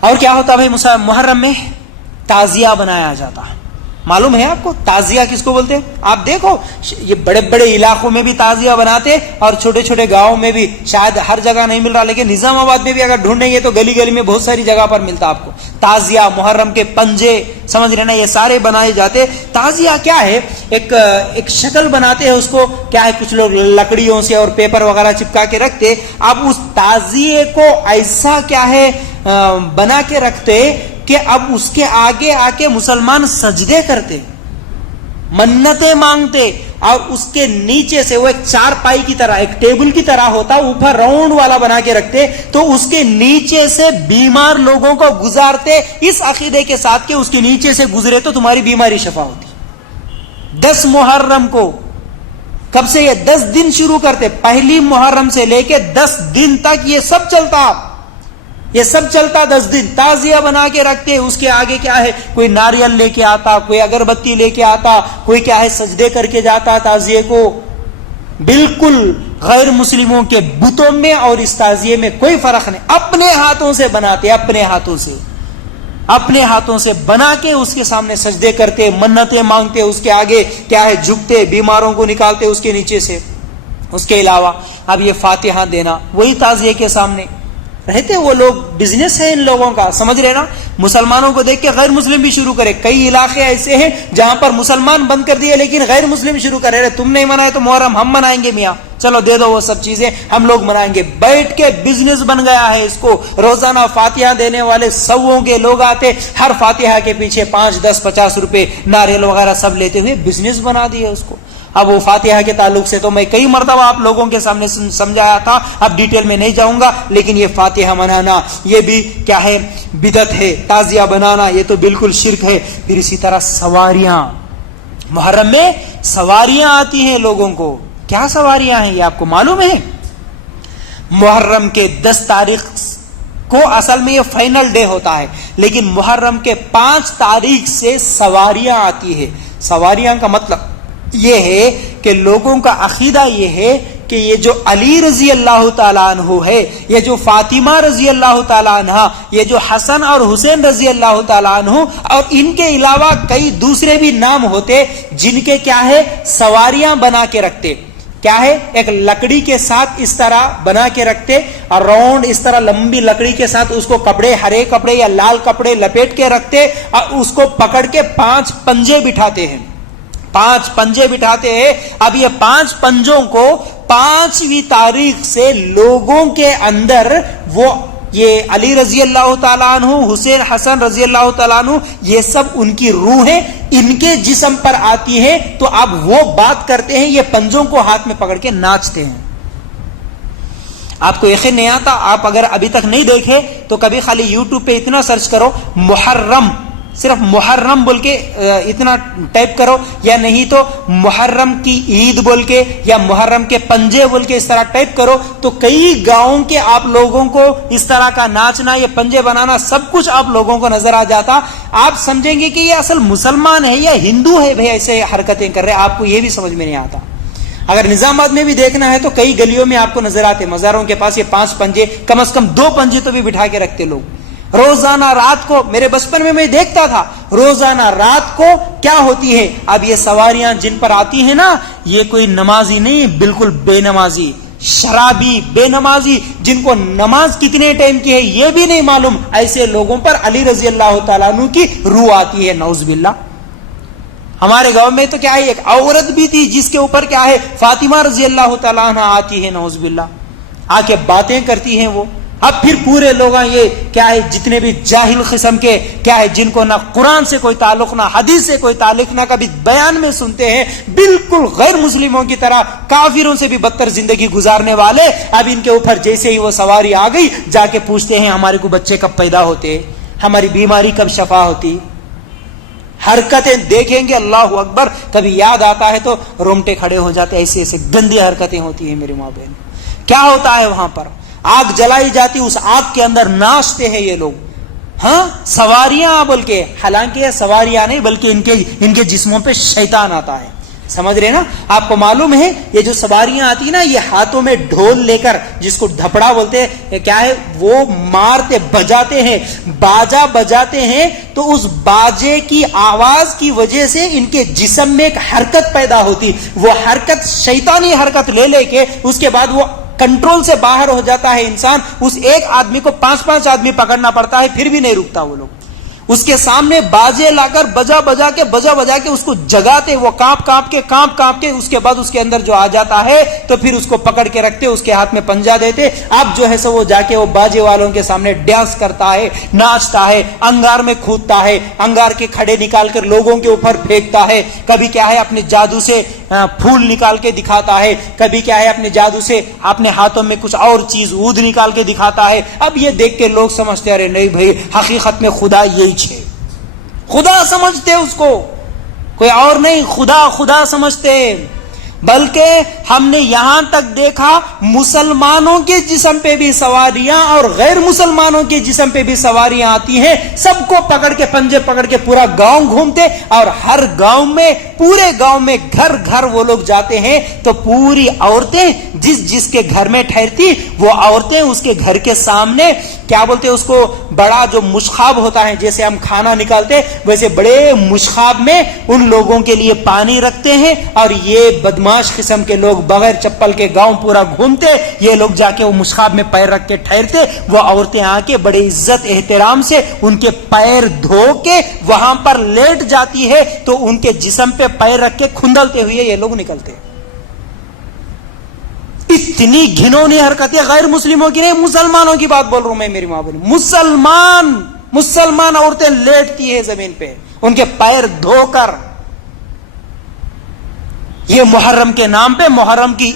اور کیا ہوتا بھائی محرم میں؟ تعزیہ بنایا جاتا. معلوم ہے آپ کو تعزیہ کس کو بولتے ہیں؟ آپ دیکھو یہ بڑے بڑے علاقوں میں بھی تعزیہ بناتے اور چھوٹے چھوٹے گاؤں میں بھی. شاید ہر جگہ نہیں مل رہا لیکن نظام آباد میں بھی اگر ڈھونڈیں گے تو گلی گلی میں بہت ساری جگہ پر ملتا آپ کو تعزیہ. محرم کے پنجے سمجھ رہے نا یہ سارے بنائے جاتے. تعزیہ کیا ہے؟ ایک شکل بناتے ہیں اس کو کیا ہے کچھ لوگ لکڑیوں سے اور پیپر وغیرہ چپکا کے رکھتے. اب اس تعزیے کو ایسا کیا ہے بنا کے رکھتے کہ اب اس کے آگے آ کے مسلمان سجدے کرتے, منتیں مانگتے, اور اس کے نیچے سے وہ ایک چار پائی کی طرح ایک ٹیبل کی طرح ہوتا اوپر راؤنڈ والا بنا کے رکھتے, تو اس کے نیچے سے بیمار لوگوں کو گزارتے اس عقیدے کے ساتھ کہ اس کے نیچے سے گزرے تو تمہاری بیماری شفا ہوتی. 10 محرم کو کب سے یہ 10 دن شروع کرتے, پہلی محرم سے لے کے 10 دن تک یہ سب چلتا. یہ سب چلتا 10 دن. تعزیہ بنا کے رکھتے, اس کے آگے کیا ہے کوئی ناریل لے کے آتا, کوئی اگربتی لے کے آتا, کوئی کیا ہے سجدے کر کے جاتا تعزیے کو. بالکل غیر مسلموں کے بتوں میں اور اس تعزیے میں کوئی فرق نہیں. اپنے ہاتھوں سے بناتے, اپنے ہاتھوں سے بنا کے اس کے سامنے سجدے کرتے, منتیں مانگتے, اس کے آگے کیا ہے جھکتے, بیماروں کو نکالتے اس کے نیچے سے. اس کے علاوہ اب یہ فاتحہ دینا وہی تعزیے کے سامنے رہتے. وہ لوگ بزنس ہے ان لوگوں کا, سمجھ رہے نا. مسلمانوں کو دیکھ کے غیر مسلم بھی شروع کرے. کئی علاقے ایسے ہیں جہاں پر مسلمان بند کر دیے لیکن غیر مسلم شروع کرے. تم نہیں منائے تو محرم ہم منائیں گے میاں, چلو دے دو وہ سب چیزیں ہم لوگ منائیں گے. بیٹھ کے بزنس بن گیا ہے اس کو. روزانہ فاتحہ دینے والے سووں کے لوگ آتے, ہر فاتحہ کے پیچھے 5 10 50 روپے ناریل وغیرہ سب لیتے ہوئے بزنس بنا دیے اس کو. اب وہ فاتحہ کے تعلق سے تو میں کئی مرتبہ آپ لوگوں کے سامنے سمجھایا تھا, اب ڈیٹیل میں نہیں جاؤں گا, لیکن یہ فاتحہ منانا یہ بھی کیا ہے بدعت ہے. تعزیہ بنانا یہ تو بالکل شرک ہے. پھر اسی طرح سواریاں, محرم میں سواریاں آتی ہیں لوگوں کو. کیا سواریاں ہیں یہ آپ کو معلوم ہے؟ محرم کے 10 تاریخ کو اصل میں یہ فائنل ڈے ہوتا ہے, لیکن محرم کے 5 تاریخ سے سواریاں آتی ہے. سواریاں کا مطلب یہ ہے کہ لوگوں کا عقیدہ یہ ہے کہ یہ جو علی رضی اللہ تعالیٰ عنہ ہے, یہ جو فاطمہ رضی اللہ تعالیٰ عنہ, یہ جو حسن اور حسین رضی اللہ تعالیٰ عنہ, اور ان کے علاوہ کئی دوسرے بھی نام ہوتے جن کے کیا ہے سواریاں بنا کے رکھتے. کیا ہے ایک لکڑی کے ساتھ اس طرح بنا کے رکھتے اور راؤنڈ اس طرح لمبی لکڑی کے ساتھ اس کو کپڑے, ہرے کپڑے یا لال کپڑے لپیٹ کے رکھتے اور اس کو پکڑ کے 5 پنجے بٹھاتے ہیں. 5 پنجے بٹھاتے ہیں. اب یہ 5 پنجوں کو 5ویں تاریخ سے لوگوں کے اندر وہ یہ علی رضی اللہ تعالیٰ عنہ, حسین حسن رضی اللہ تعالیٰ عنہ, یہ سب ان کی روحیں ان کے جسم پر آتی ہے. تو اب وہ بات کرتے ہیں, یہ پنجوں کو ہاتھ میں پکڑ کے ناچتے ہیں. آپ کو یقین نہیں آتا, آپ اگر ابھی تک نہیں دیکھے تو کبھی خالی یوٹیوب پہ اتنا سرچ کرو محرم, صرف محرم بول کے اتنا ٹائپ کرو, یا نہیں تو محرم کی عید بول کے یا محرم کے پنجے بول کے اس طرح ٹائپ کرو, تو کئی گاؤں کے آپ لوگوں کو اس طرح کا ناچنا, یہ پنجے بنانا سب کچھ آپ لوگوں کو نظر آ جاتا. آپ سمجھیں گے کہ یہ اصل مسلمان ہے یا ہندو ہے بھائی ایسے حرکتیں کر رہے. آپ کو یہ بھی سمجھ میں نہیں آتا. اگر نظام آباد میں بھی دیکھنا ہے تو کئی گلیوں میں آپ کو نظر آتے, مزاروں کے پاس یہ 5 پنجے, کم از کم 2 پنجے تو بھی بٹھا کے رکھتے لوگ. روزانہ رات کو, میرے بچپن میں دیکھتا تھا, روزانہ رات کو کیا ہوتی ہے. اب یہ سواریاں جن پر آتی ہیں نا, یہ کوئی نمازی نہیں, بالکل بے نمازی, شرابی, بے نمازی, جن کو نماز کتنے ٹائم کی ہے یہ بھی نہیں معلوم, ایسے لوگوں پر علی رضی اللہ تعالیٰ عنہ کی روح آتی ہے. نعوذ باللہ. ہمارے گاؤں میں تو کیا ہے ایک عورت بھی تھی جس کے اوپر کیا ہے فاطمہ رضی اللہ تعالیٰ عنہ آتی ہے. نعوذ باللہ. آ کے باتیں کرتی ہیں وہ. اب پھر پورے لوگ یہ کیا ہے جتنے بھی جاہل قسم کے کیا ہے جن کو نہ قرآن سے کوئی تعلق نہ حدیث سے کوئی تعلق نہ کبھی بیان میں سنتے ہیں, بالکل غیر مسلموں کی طرح کافروں سے بھی بدتر زندگی گزارنے والے, اب ان کے اوپر جیسے ہی وہ سواری آ گئی جا کے پوچھتے ہیں ہمارے کو بچے کب پیدا ہوتے, ہماری بیماری کب شفا ہوتی. حرکتیں دیکھیں گے اللہ اکبر, کبھی یاد آتا ہے تو رومٹے کھڑے ہو جاتے. ایسے ایسے گندی حرکتیں ہوتی ہیں میری ماں بہن. کیا ہوتا ہے وہاں پر؟ آگ جلائی جاتی, اس آگ کے اندر ناچتے ہیں یہ لوگ. ہاں سواریاں بول کے, حالانکہ سواریاں نہیں بلکہ ان کے جسموں پہ شیطان آتا ہے. سمجھ رہے نا؟ آپ کو معلوم ہے یہ جو سواریاں آتی ہیں نا، یہ ہاتھوں میں ڈھول لے کر، جس کو دھپڑا بولتے ہیں، کیا ہے وہ مارتے بجاتے ہیں، باجا بجاتے ہیں، تو اس باجے کی آواز کی وجہ سے ان کے جسم میں ایک حرکت پیدا ہوتی، وہ حرکت شیطانی حرکت لے لے کے اس کے بعد وہ کنٹرول سے باہر ہو جاتا ہے انسان. اس ایک آدمی کو 5 آدمی پکڑنا پڑتا ہے، پھر بھی نہیں رکتا وہ لوگ. اس کے سامنے باجے لا کر بجا بجا کے اس کو جگاتے، وہ کانپ کے اس کے بعد اس کے اندر جو آ جاتا ہے تو پھر اس کو پکڑ کے رکھتے، اس کے ہاتھ میں پنجہ دیتے. اب جو ہے سو وہ جا کے وہ باجے والوں کے سامنے ڈانس کرتا ہے، ناچتا ہے، انگار میں کودتا ہے، انگار کے کھڑے نکال کر لوگوں کے اوپر پھینکتا ہے. کبھی کیا ہے اپنے جادو سے پھول نکال کے دکھاتا ہے، کبھی کیا ہے اپنے جادو سے اپنے ہاتھوں میں کچھ اور چیز اود نکال کے دکھاتا ہے. اب یہ دیکھ کے لوگ سمجھتے ارے نہیں بھائی، حقیقت میں خدا یہی ہے، خدا سمجھتے اس کو، کوئی اور نہیں، خدا سمجھتے. بلکہ ہم نے یہاں تک دیکھا مسلمانوں کے جسم پہ بھی سواریاں اور غیر مسلمانوں کے جسم پہ بھی سواریاں آتی ہیں، سب کو پکڑ کے پنجے پکڑ کے پورا گاؤں گھومتے، اور ہر گاؤں میں، پورے گاؤں میں گھر گھر وہ لوگ جاتے ہیں تو پوری عورتیں جس کے گھر میں ٹھہرتی، وہ عورتیں اس کے گھر کے سامنے کیا بولتے ہیں اس کو، بڑا جو مشخاب ہوتا ہے، جیسے ہم کھانا نکالتے ویسے بڑے مشخاب میں ان لوگوں کے لیے پانی رکھتے ہیں، اور یہ بدماش قسم کے لوگ بغیر چپل کے گاؤں پورا گھومتے، یہ لوگ جا کے وہ مشخاب میں پیر رکھ کے ٹھہرتے، وہ عورتیں آ کے بڑے عزت احترام سے ان کے پیر دھو کے وہاں پر لیٹ جاتی ہے، تو ان کے جسم پہ پیر رکھ کے کھندلتے ہوئے یہ لوگ نکلتے. اتنی گھنونی حرکتیں غیر مسلموں کی نہیں، مسلمانوں کی بات بول رہا ہوں میں، میری ماں بولی مسلمان عورتیں لیٹتی ہیں زمین پہ ان کے پیر دھو کر. یہ محرم کے نام پہ، محرم کی